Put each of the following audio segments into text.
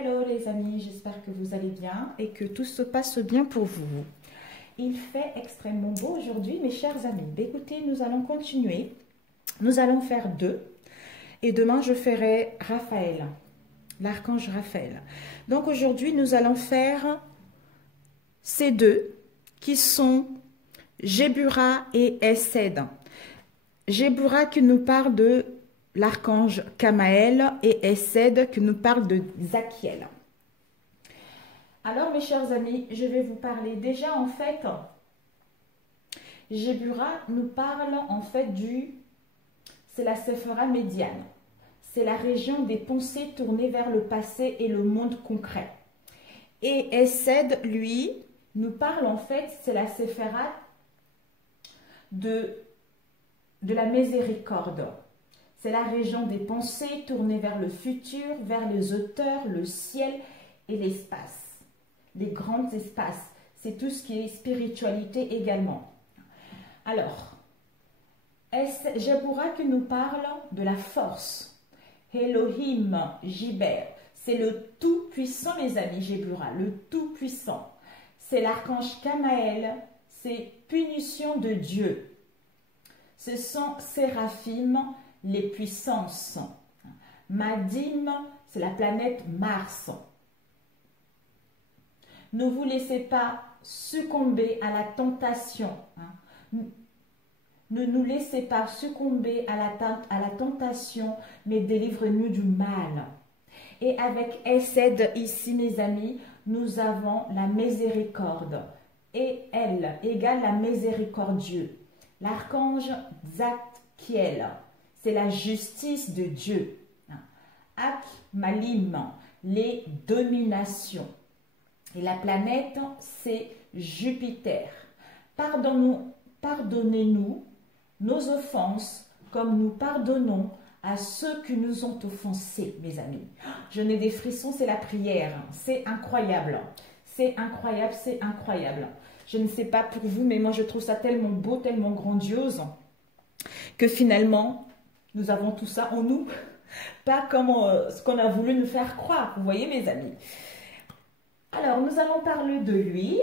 hello les amis, j'espère que vous allez bien et que tout se passe bien pour vous. Il fait extrêmement beau aujourd'hui mes chers amis. Écoutez, nous allons continuer. Nous allons faire deux et demain je ferai Raphaël, l'archange Raphaël. Donc aujourd'hui nous allons faire ces deux qui sont Jébura et Essed. Jébura qui nous parle de l'archange Kamaël et Essed qui nous parle de Zachiel. Alors mes chers amis, je vais vous parler déjà en fait, Jébura nous parle en fait c'est la Séphira médiane. C'est la région des pensées tournées vers le passé et le monde concret. Et Essed, lui, nous parle en fait, c'est la Séphira de la miséricorde. C'est la région des pensées tournées vers le futur, vers les auteurs, le ciel et l'espace. Les grands espaces. C'est tout ce qui est spiritualité également. Alors, Jébura qui nous parle de la force. Elohim, Jiber. C'est le tout-puissant, les amis, Jébura, le tout-puissant. C'est l'archange Kamaël, c'est punition de Dieu. Ce sont Séraphim, les puissances. Madim, c'est la planète Mars. Ne vous laissez pas succomber à la tentation. Ne nous laissez pas succomber à la tentation, mais délivrez-nous du mal. Et avec Essed ici, mes amis, nous avons la miséricorde. Et elle égale la miséricordieux. L'archange Zachiel, c'est la justice de Dieu. Ak Malim, les dominations. Et la planète, c'est Jupiter. Pardonnez-nous nos offenses comme nous pardonnons à ceux qui nous ont offensés, mes amis. Je n'ai des frissons, c'est la prière. C'est incroyable. C'est incroyable, c'est incroyable. Je ne sais pas pour vous, mais moi je trouve ça tellement beau, tellement grandiose, que finalement, nous avons tout ça en nous. Pas comme ce qu'on a voulu nous faire croire, vous voyez mes amis. Alors, nous allons parler de lui.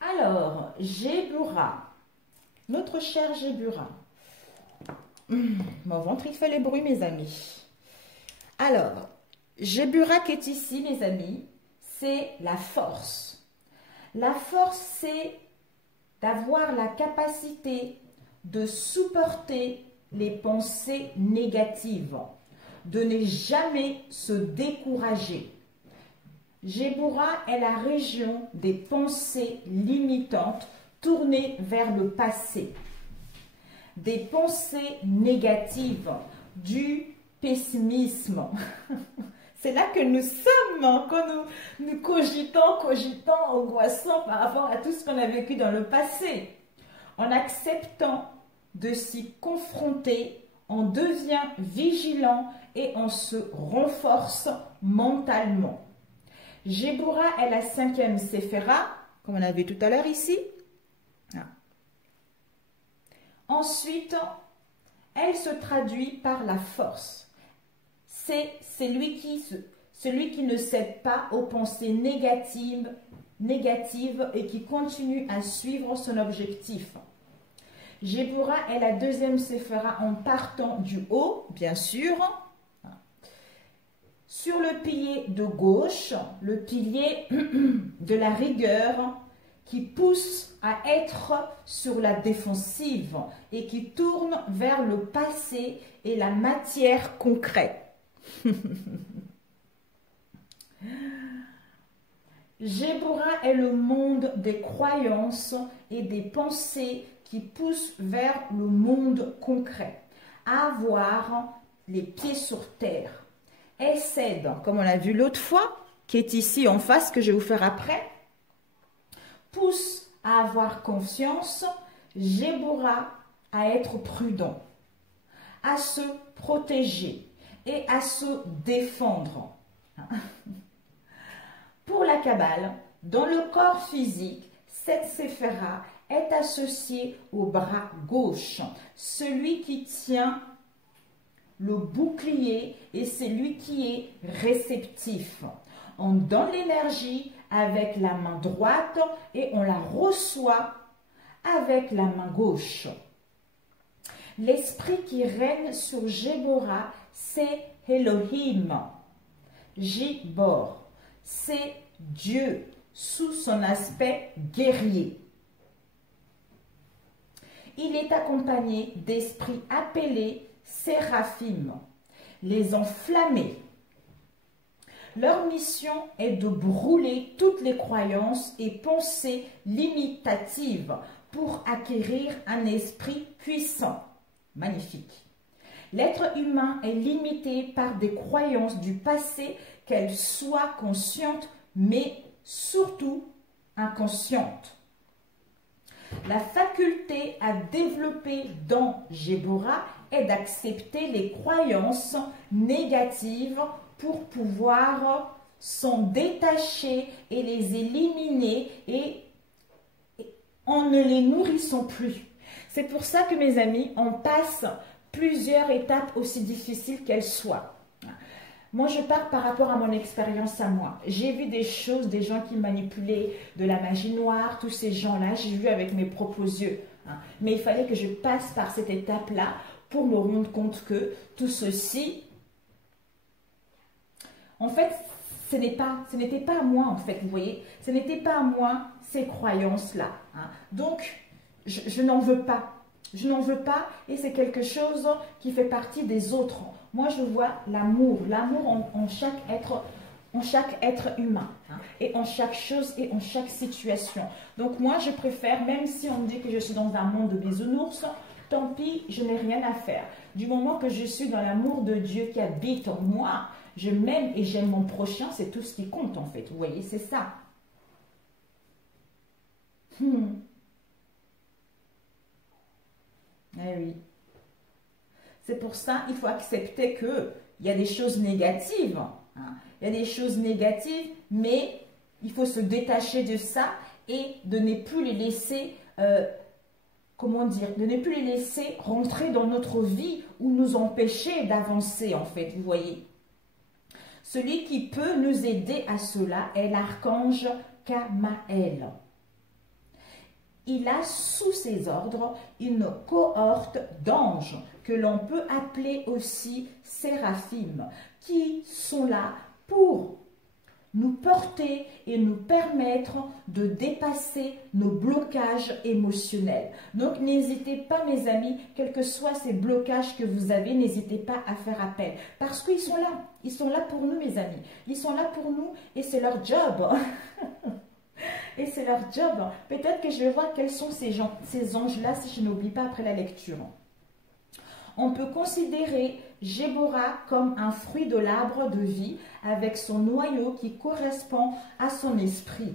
Alors, Jébura, notre cher Jébura. Mon ventre, il fait les bruits, mes amis. Alors, Jébura qui est ici, mes amis, c'est la force. La force, c'est d'avoir la capacité de supporter les pensées négatives, de ne jamais se décourager. Jébura est la région des pensées limitantes tournées vers le passé. Des pensées négatives, du pessimisme. C'est là que nous sommes, quand nous cogitons, angoissons par rapport à tout ce qu'on a vécu dans le passé. En acceptant de s'y confronter, on devient vigilant et on se renforce mentalement. Jébura est la 5e Séphira, comme on a vu tout à l'heure ici. Ensuite, elle se traduit par la force. C'est celui qui ne cède pas aux pensées négatives et qui continue à suivre son objectif. Jébura est la 2e Séphira en partant du haut, bien sûr. Sur le pilier de gauche, le pilier de la rigueur qui pousse à être sur la défensive et qui tourne vers le passé et la matière concrète. Jébura est le monde des croyances et des pensées qui poussent vers le monde concret. Avoir les pieds sur terre. Essed, comme on l'a vu l'autre fois, qui est ici en face, que je vais vous faire après, pousse à avoir confiance. Jébura à être prudent, à se protéger et à se défendre. Pour la Kabbale, dans le corps physique, cette séphira est associée au bras gauche, celui qui tient le bouclier et celui qui est réceptif. On donne l'énergie avec la main droite et on la reçoit avec la main gauche. L'esprit qui règne sur Gébora, c'est Elohim. Gibor, c'est Dieu sous son aspect guerrier. Il est accompagné d'esprits appelés séraphim, les enflammés. Leur mission est de brûler toutes les croyances et pensées limitatives pour acquérir un esprit puissant. Magnifique. L'être humain est limité par des croyances du passé, qu'elles soient conscientes, mais surtout inconscientes. La faculté à développer dans Gébora est d'accepter les croyances négatives pour pouvoir s'en détacher et les éliminer et en ne les nourrissant plus. C'est pour ça que mes amis, on passe plusieurs étapes aussi difficiles qu'elles soient. Moi, je parle par rapport à mon expérience à moi. J'ai vu des choses, des gens qui manipulaient de la magie noire, tous ces gens-là, j'ai vu avec mes propres yeux. Mais il fallait que je passe par cette étape-là pour me rendre compte que tout ceci, en fait, ce n'était pas à moi, en fait, vous voyez. Ce n'était pas à moi, ces croyances-là. Donc, je n'en veux pas. Je n'en veux pas et c'est quelque chose qui fait partie des autres. Moi, je vois l'amour en chaque être humain et en chaque chose et en chaque situation. Donc moi, je préfère, même si on me dit que je suis dans un monde de bisounours, tant pis, je n'ai rien à faire. Du moment que je suis dans l'amour de Dieu qui habite en moi, je m'aime et j'aime mon prochain, c'est tout ce qui compte en fait. Vous voyez, c'est ça. Eh oui. C'est pour ça qu'il faut accepter qu'il y a des choses négatives. Il y a des choses négatives, mais il faut se détacher de ça et de ne plus les laisser, comment dire, de ne plus les laisser rentrer dans notre vie ou nous empêcher d'avancer en fait, vous voyez. Celui qui peut nous aider à cela est l'archange Kamaël. Il a sous ses ordres une cohorte d'anges que l'on peut appeler aussi séraphim, qui sont là pour nous porter et nous permettre de dépasser nos blocages émotionnels. Donc n'hésitez pas mes amis, quels que soient ces blocages que vous avez, n'hésitez pas à faire appel. Parce qu'ils sont là pour nous mes amis. Ils sont là pour nous et c'est leur job. Et c'est leur job. Peut-être que je vais voir quels sont ces anges-là si je n'oublie pas après la lecture. On peut considérer Gébora comme un fruit de l'arbre de vie avec son noyau qui correspond à son esprit.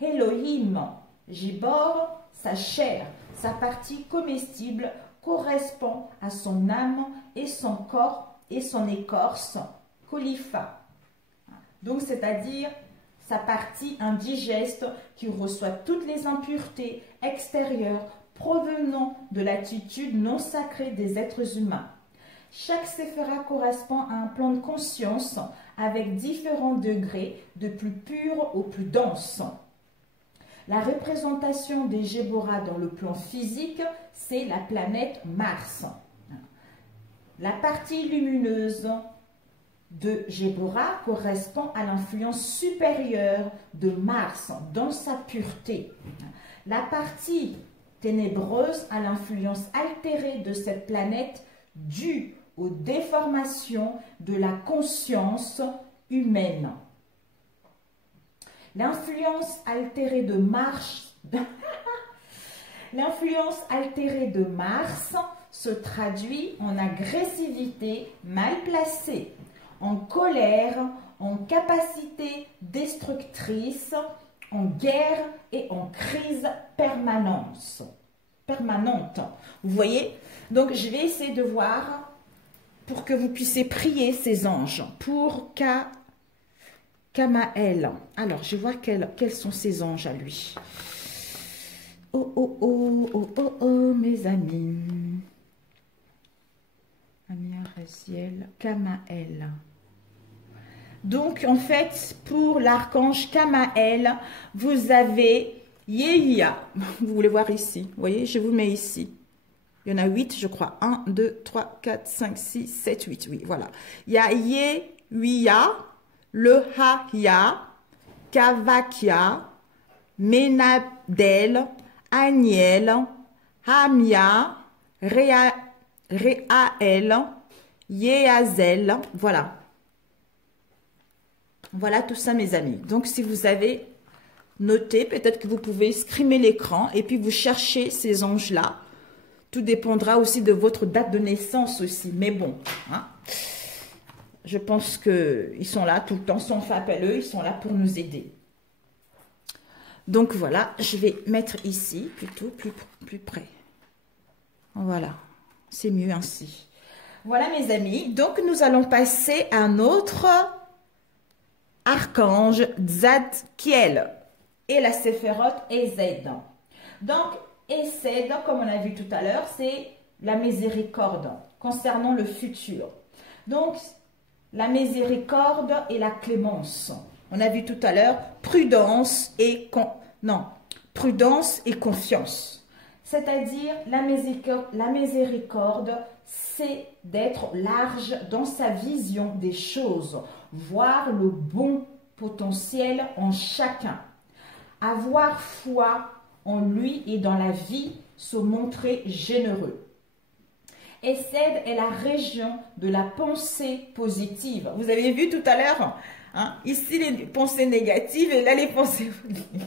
Elohim, Gébor, sa chair, sa partie comestible correspond à son âme et son corps et son écorce, Kolifa. Donc c'est-à-dire sa partie indigeste qui reçoit toutes les impuretés extérieures provenant de l'attitude non sacrée des êtres humains. Chaque séphira correspond à un plan de conscience avec différents degrés, de plus pur au plus dense. La représentation des Gébora dans le plan physique, c'est la planète Mars. La partie lumineuse de Gébora correspond à l'influence supérieure de Mars dans sa pureté. La partie ténébreuse à l'influence altérée de cette planète due aux déformations de la conscience humaine. L'influence altérée de Mars se traduit en agressivité mal placée, en colère, en capacité destructrice, en guerre et en crise permanente. Vous voyez? Donc, je vais essayer de voir pour que vous puissiez prier ces anges pour Kamaël. Alors, je vais voir quels sont ces anges à lui. Oh, oh, oh, oh, oh, oh, mes amis. Amiarel. Raziel, Kamaël. Donc, en fait, pour l'archange Kamaël, vous avez Yéhia. Vous voulez voir ici. Vous voyez, je vous mets ici. Il y en a 8, je crois. 1, 2, 3, 4, 5, 6, 7, 8. Oui, voilà. Il y a Yéhuia, Lehaya, Kavakia, Menadel, Aniel, Hamia, Réaël, Yéhazel. Voilà. Voilà tout ça, mes amis. Donc, si vous avez noté, peut-être que vous pouvez scrimer l'écran et puis vous cherchez ces anges-là. Tout dépendra aussi de votre date de naissance aussi. Mais bon, hein, je pense qu'ils sont là tout le temps. Si on fait appel à eux, ils sont là pour nous aider. Donc, voilà, je vais mettre ici, plutôt plus près. Voilà, c'est mieux ainsi. Voilà, mes amis. Donc, nous allons passer à un autre archange, Tzadkiel, et la séphérote Ezed. Donc, Ezed, comme on a vu tout à l'heure, c'est la miséricorde concernant le futur. Donc, la miséricorde et la clémence. On a vu tout à l'heure prudence et confiance. C'est-à-dire, la miséricorde, c'est d'être large dans sa vision des choses, voir le bon potentiel en chacun, avoir foi en lui et dans la vie, se montrer généreux. Essed est la région de la pensée positive. Vous avez vu tout à l'heure, hein, ici les pensées négatives et là les pensées positives.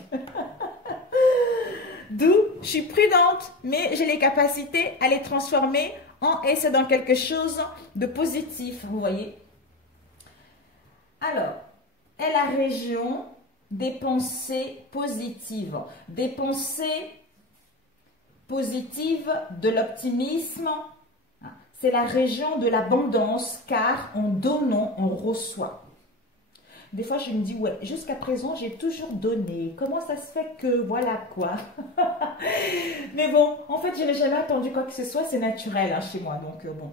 D'où je suis prudente, mais j'ai les capacités à les transformer en essai dans quelque chose de positif, vous voyez. Alors, est la région des pensées positives. Des pensées positives, de l'optimisme. C'est la région de l'abondance, car en donnant, on reçoit. Des fois, je me dis, ouais, jusqu'à présent, j'ai toujours donné. Comment ça se fait que, voilà quoi. Mais bon, en fait, je n'ai jamais attendu quoi que ce soit. C'est naturel hein, chez moi. Donc, bon,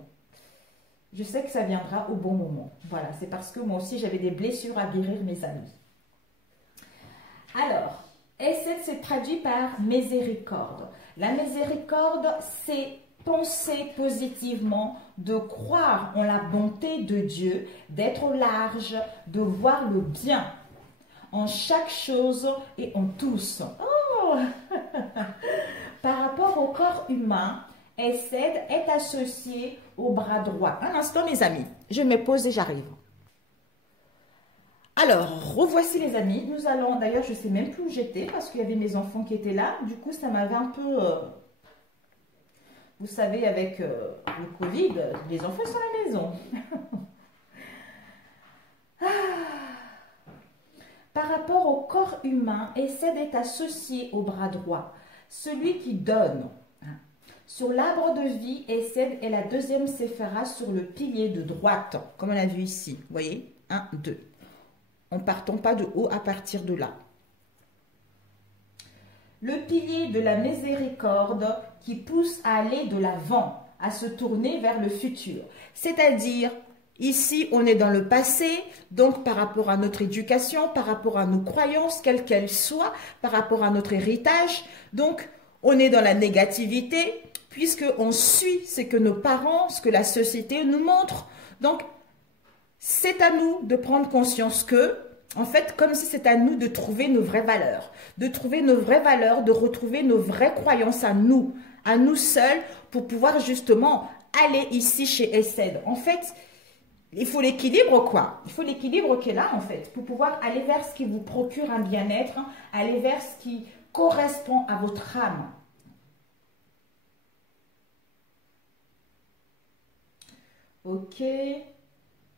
je sais que ça viendra au bon moment. Voilà, c'est parce que moi aussi, j'avais des blessures à guérir, mes amis. Alors, Essed se traduit par miséricorde. La miséricorde, c'est penser positivement, de croire en la bonté de Dieu, d'être large, de voir le bien en chaque chose et en tous. Oh Par rapport au corps humain, Essed est associé au bras droit. Un instant, mes amis, je me pose et j'arrive. Alors, revoici les amis. Nous allons, d'ailleurs, je ne sais même plus où j'étais parce qu'il y avait mes enfants qui étaient là. Du coup, ça m'avait un peu... vous savez, avec le Covid, les enfants sont à la maison. Par rapport au corps humain, Essed est associé au bras droit, celui qui donne. Sur l'arbre de vie, Essed est la deuxième séphira sur le pilier de droite, comme on a vu ici. Vous voyez, 1, 2. En partant pas de haut à partir de là. Le pilier de la miséricorde qui pousse à aller de l'avant, à se tourner vers le futur. C'est-à-dire, ici, on est dans le passé, donc par rapport à notre éducation, par rapport à nos croyances, quelles qu'elles soient, par rapport à notre héritage. Donc, on est dans la négativité, puisqu'on suit ce que nos parents, ce que la société nous montre. Donc, c'est à nous de prendre conscience que, en fait, comme si c'est à nous de trouver nos vraies valeurs, de retrouver nos vraies croyances à nous seuls, pour pouvoir justement aller ici chez Essed. En fait, il faut l'équilibre, quoi. Il faut l'équilibre qui est là, en fait, pour pouvoir aller vers ce qui vous procure un bien-être, aller vers ce qui correspond à votre âme. Ok.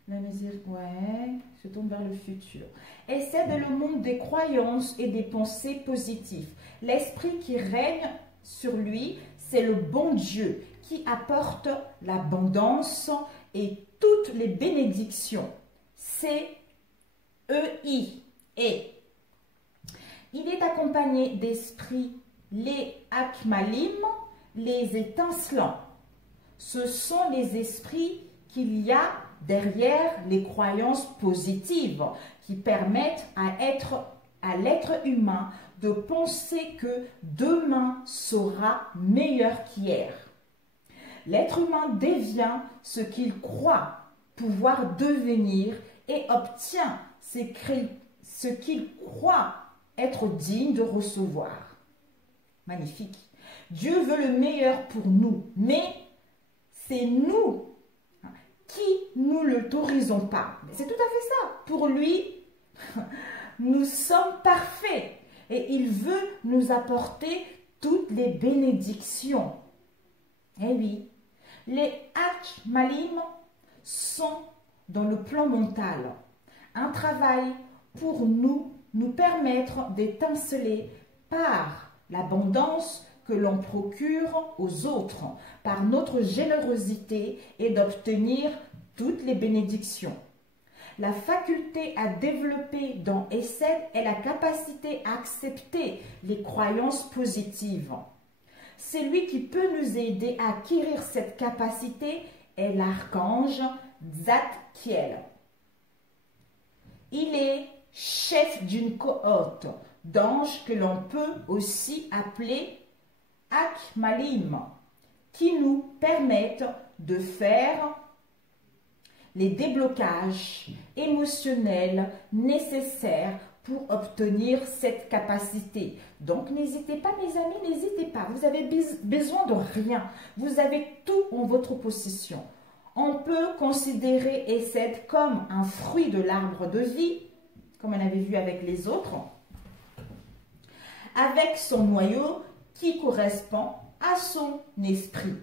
La misère, ouais, se tourne vers le futur. Essed est le monde des croyances et des pensées positives. L'esprit qui règne sur lui, c'est le bon Dieu qui apporte l'abondance et toutes les bénédictions. C-E-I. Et il est accompagné d'esprits, les akmalim, les étincelants. Ce sont les esprits qu'il y a derrière les croyances positives qui permettent à l'être humain de penser que demain sera meilleur qu'hier. L'être humain devient ce qu'il croit pouvoir devenir et obtient ce qu'il croit être digne de recevoir. Magnifique. Dieu veut le meilleur pour nous, mais c'est nous qui ne l'autorisons pas. C'est tout à fait ça. Pour lui, nous sommes parfaits et il veut nous apporter toutes les bénédictions. Eh oui, les Hachmalim sont dans le plan mental, un travail pour nous permettre d'étinceler par l'abondance que l'on procure aux autres, par notre générosité et d'obtenir toutes les bénédictions. La faculté à développer dans Essed est la capacité à accepter les croyances positives. Celui qui peut nous aider à acquérir cette capacité est l'archange Zadkiel. Il est chef d'une cohorte d'anges que l'on peut aussi appeler Hachmalim, qui nous permettent de faire les déblocages émotionnels nécessaires pour obtenir cette capacité. Donc, n'hésitez pas, mes amis, n'hésitez pas. Vous avez besoin de rien. Vous avez tout en votre possession. On peut considérer Essed comme un fruit de l'arbre de vie, comme on avait vu avec les autres, avec son noyau qui correspond à son esprit.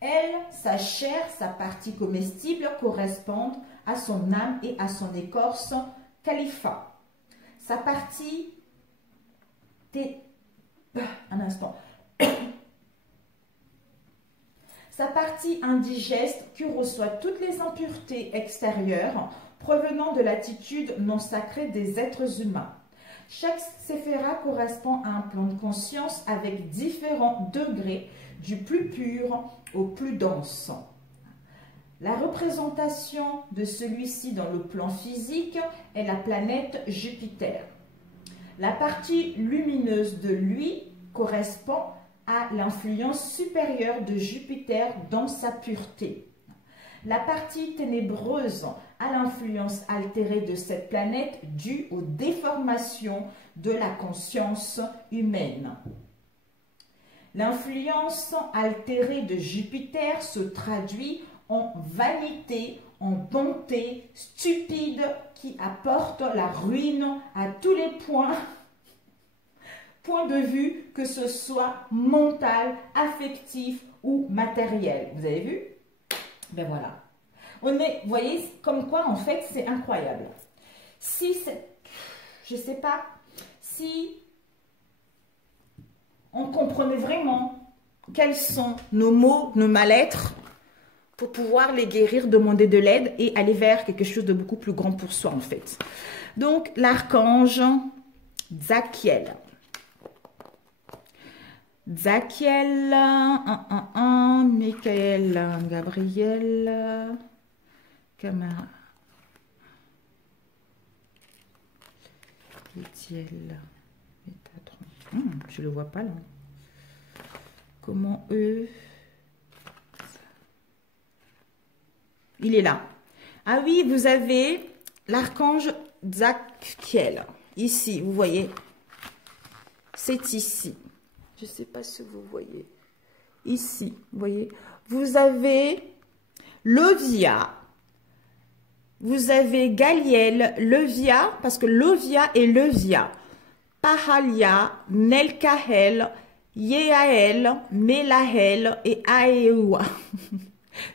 Elle, sa chair, sa partie comestible correspondent à son âme et à son écorce Khalifa. Sa partie un instant. Sa partie indigeste qui reçoit toutes les impuretés extérieures provenant de l'attitude non sacrée des êtres humains. Chaque séphira correspond à un plan de conscience avec différents degrés, du plus pur au plus dense. La représentation de celui-ci dans le plan physique est la planète Jupiter. La partie lumineuse de lui correspond à l'influence supérieure de Jupiter dans sa pureté. La partie ténébreuse a l'influence altérée de cette planète due aux déformations de la conscience humaine. L'influence altérée de Jupiter se traduit en vanité, en bonté stupide qui apporte la ruine à tous les points de vue, que ce soit mental, affectif ou matériel. Vous avez vu? Ben voilà. On est, vous voyez, comme quoi en fait c'est incroyable. Si c'est, je sais pas, si on comprenait vraiment quels sont nos maux, nos mal-être, pour pouvoir les guérir, demander de l'aide et aller vers quelque chose de beaucoup plus grand pour soi en fait. Donc l'archange Zadkiel. Zadkiel, Michael, Gabriel, Camara, Étienne, Métatron. Je le vois pas là. Comment eux? Il est là. Ah oui, vous avez l'archange Zadkiel. Ici, vous voyez. C'est ici. Je ne sais pas si vous voyez. Ici, vous voyez. Vous avez Lovia. Vous avez Galiel, Levia, parce que Lovia et Levia. Pahalia, Melkahel, Yeael, Melahel et Aewa.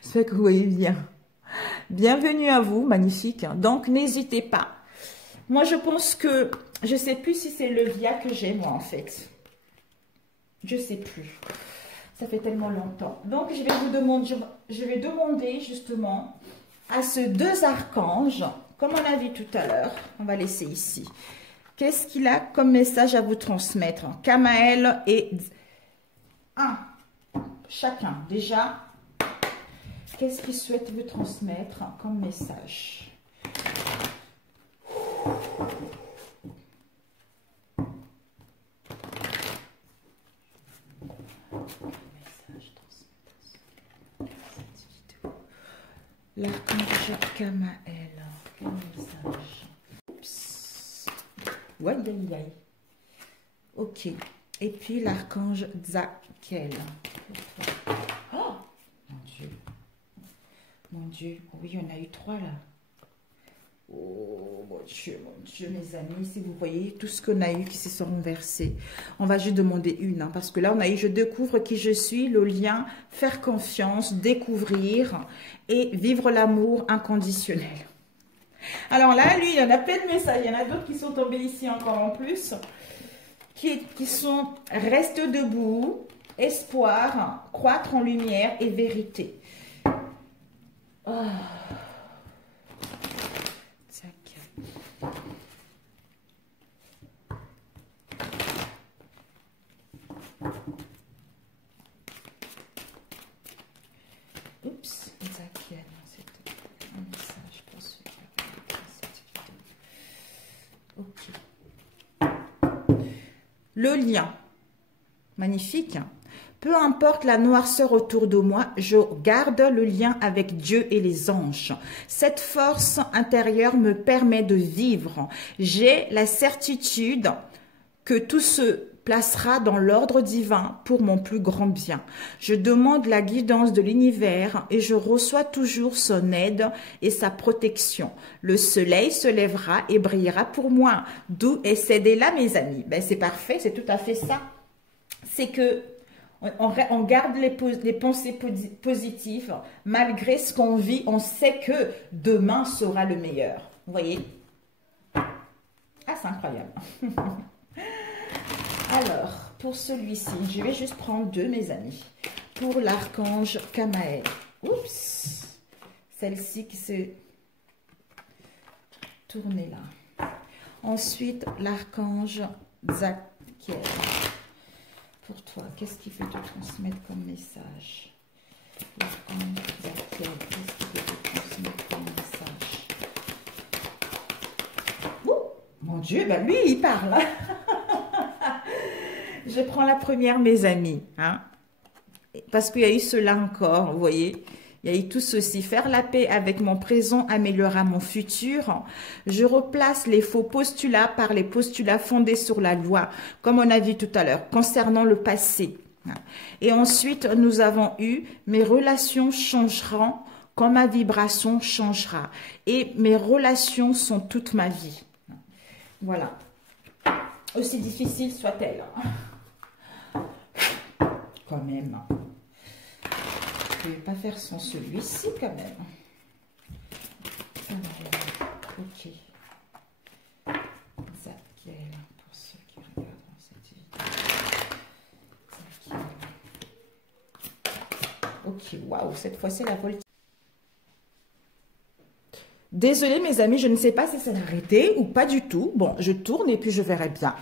J'espère que vous voyez bien. Bienvenue à vous, magnifique. Donc, n'hésitez pas. Moi, je pense que, je ne sais plus si c'est Levia que j'ai, moi, en fait. Je ne sais plus. Ça fait tellement longtemps. Donc, je vais demander justement à ces deux archanges, comme on a vu tout à l'heure, on va laisser ici. Qu'est-ce qu'il a comme message à vous transmettre? Kamael et un. Chacun. Déjà, qu'est-ce qu'il souhaite vous transmettre comme message? L'archange Kamael. Quel message? Oups. Ouais, aïe, aïe. Ok. Et puis l'archange Zakel. Oh, mon Dieu. Mon Dieu. Oui, on a eu 3 là. Oh, mon Dieu, mes amis. Si vous voyez tout ce qu'on a eu qui se sont renversés. On va juste demander une. Hein, parce que là, on a eu je découvre qui je suis, le lien, faire confiance, découvrir et vivre l'amour inconditionnel. Alors là, lui, il y en a plein de messages. Il y en a d'autres qui sont tombés ici encore en plus. Qui sont reste debout, espoir, croître en lumière et vérité. Oh. Oups, Zakiel, c'était un message pour ceux qui avaient écrit cette vidéo. Ok. Le lien, magnifique. Peu importe la noirceur autour de moi, je garde le lien avec Dieu et les anges. Cette force intérieure me permet de vivre. J'ai la certitude que tout se placera dans l'ordre divin pour mon plus grand bien. Je demande la guidance de l'univers et je reçois toujours son aide et sa protection. Le soleil se lèvera et brillera pour moi. D'où est cette là, mes amis? Ben, c'est parfait, c'est tout à fait ça. C'est que on garde les pensées positives. Malgré ce qu'on vit, on sait que demain sera le meilleur. Vous voyez? Ah, c'est incroyable. Alors, pour celui-ci, je vais juste prendre 2, mes amis. Pour l'archange Kamael. Oups! Celle-ci qui s'est tournée là. Ensuite, l'archange Zakiel. Pour toi, qu'est-ce qu'il veut te transmettre comme message? L'archange Zakiel, qu'est-ce qu'il veut te transmettre comme message? Oh, mon Dieu, ben lui, il parle. Je prends la première, mes amis, hein, parce qu'il y a eu cela encore, vous voyez. Il y a eu tout ceci. Faire la paix avec mon présent améliorera mon futur. Je replace les faux postulats par les postulats fondés sur la loi, comme on a vu tout à l'heure, concernant le passé. Et ensuite, nous avons eu « Mes relations changeront quand ma vibration changera. Et mes relations sont toute ma vie. » Voilà. Aussi difficile soit-elle. Quand même. Je ne vais pas faire sans celui-ci quand même. Ok. Zakiel, pour ceux qui regardent cette vidéo. Zakiel. Ok, waouh, cette fois-ci la voltige. Désolée mes amis, je ne sais pas si c'est arrêté ou pas du tout. Bon, je tourne et puis je verrai bien.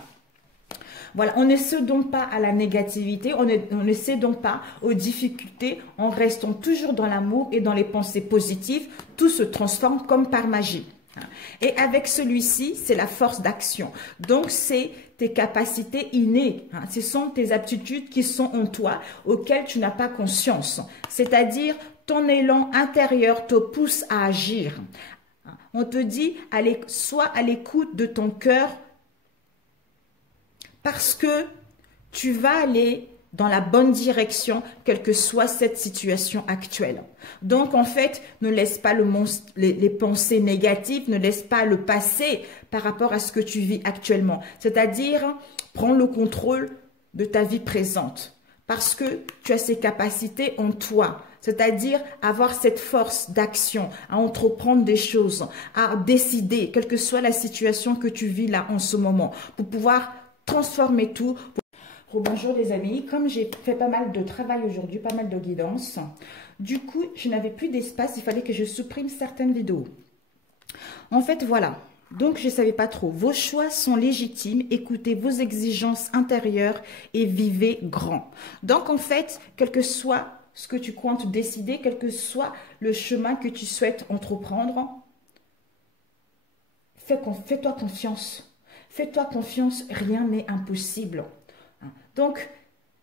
Voilà, on ne cède pas à la négativité, on ne cède pas aux difficultés, en restant toujours dans l'amour et dans les pensées positives, tout se transforme comme par magie. Et avec celui-ci, c'est la force d'action. Donc, c'est tes capacités innées. Ce sont tes aptitudes qui sont en toi, auxquelles tu n'as pas conscience. C'est-à-dire, ton élan intérieur te pousse à agir. On te dit, allez, sois à l'écoute de ton cœur, parce que tu vas aller dans la bonne direction, quelle que soit cette situation actuelle. Donc, en fait, ne laisse pas les pensées négatives, ne laisse pas le passé par rapport à ce que tu vis actuellement. C'est-à-dire, prends le contrôle de ta vie présente parce que tu as ces capacités en toi. C'est-à-dire avoir cette force d'action, à entreprendre des choses, à décider, quelle que soit la situation que tu vis là en ce moment, pour pouvoir transformer tout. Bonjour les amis, comme j'ai fait pas mal de travail aujourd'hui, pas mal de guidance, du coup je n'avais plus d'espace, il fallait que je supprime certaines vidéos. En fait voilà, donc je ne savais pas trop, vos choix sont légitimes, écoutez vos exigences intérieures et vivez grand. Donc en fait, quel que soit ce que tu comptes décider, quel que soit le chemin que tu souhaites entreprendre, fais-toi confiance. Fais-toi confiance, rien n'est impossible. Donc,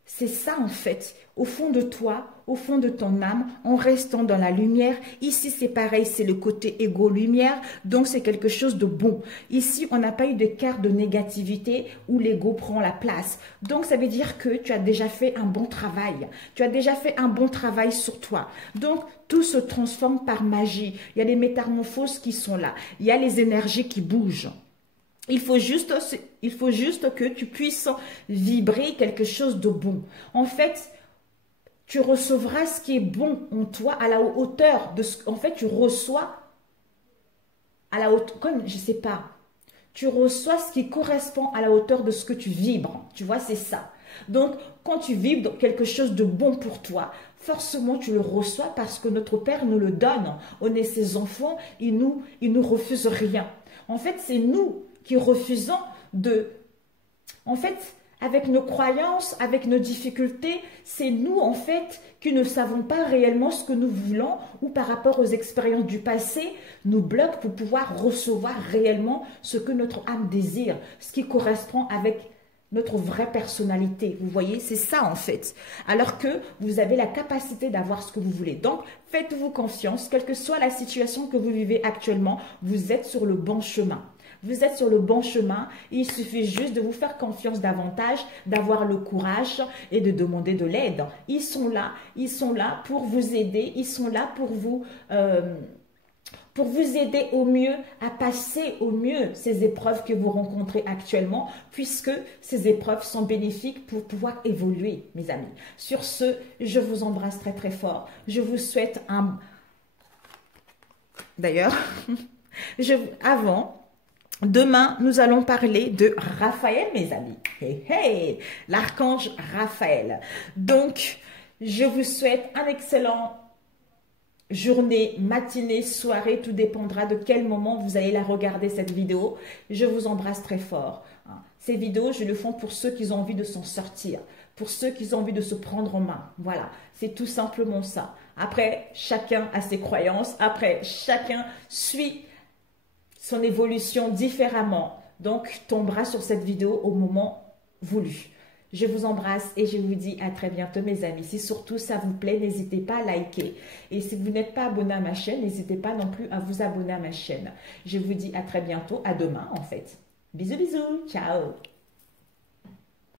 c'est ça en fait, au fond de toi, au fond de ton âme, en restant dans la lumière. Ici, c'est pareil, c'est le côté égo-lumière, donc c'est quelque chose de bon. Ici, on n'a pas eu de carte de négativité où l'ego prend la place. Donc, ça veut dire que tu as déjà fait un bon travail. Tu as déjà fait un bon travail sur toi. Donc, tout se transforme par magie. Il y a les métamorphoses qui sont là. Il y a les énergies qui bougent. Il faut juste que tu puisses vibrer quelque chose de bon. En fait, tu recevras ce qui est bon en toi à la hauteur de ce... En fait, tu reçois à la hauteur... Comme, je sais pas. Tu reçois ce qui correspond à la hauteur de ce que tu vibres. Tu vois, c'est ça. Donc, quand tu vibres quelque chose de bon pour toi, forcément, tu le reçois parce que notre Père nous le donne. On est ses enfants, il nous refuse rien. En fait, c'est nous qui refusons de... En fait, avec nos croyances, avec nos difficultés, c'est nous, en fait, qui ne savons pas réellement ce que nous voulons ou par rapport aux expériences du passé, nous bloquent pour pouvoir recevoir réellement ce que notre âme désire, ce qui correspond avec notre vraie personnalité. Vous voyez, c'est ça en fait. Alors que vous avez la capacité d'avoir ce que vous voulez. Donc, faites-vous confiance, quelle que soit la situation que vous vivez actuellement, vous êtes sur le bon chemin. Vous êtes sur le bon chemin. Il suffit juste de vous faire confiance davantage, d'avoir le courage et de demander de l'aide. Ils sont là pour vous aider. Ils sont là pour vous aider au mieux à passer au mieux ces épreuves que vous rencontrez actuellement, puisque ces épreuves sont bénéfiques pour pouvoir évoluer, mes amis. Sur ce, je vous embrasse très très fort. Je vous souhaite un... D'ailleurs, demain, nous allons parler de Raphaël, mes amis. Hey, hey, l'archange Raphaël. Donc, je vous souhaite un excellent journée, matinée, soirée. Tout dépendra de quel moment vous allez la regarder, cette vidéo. Je vous embrasse très fort. Ces vidéos, je le fais pour ceux qui ont envie de s'en sortir, pour ceux qui ont envie de se prendre en main. Voilà, c'est tout simplement ça. Après, chacun a ses croyances. Après, chacun suit son évolution différemment. Donc, tombera sur cette vidéo au moment voulu. Je vous embrasse et je vous dis à très bientôt, mes amis. Si surtout ça vous plaît, n'hésitez pas à liker. Et si vous n'êtes pas abonné à ma chaîne, n'hésitez pas non plus à vous abonner à ma chaîne. Je vous dis à très bientôt, à demain en fait. Bisous, bisous, ciao.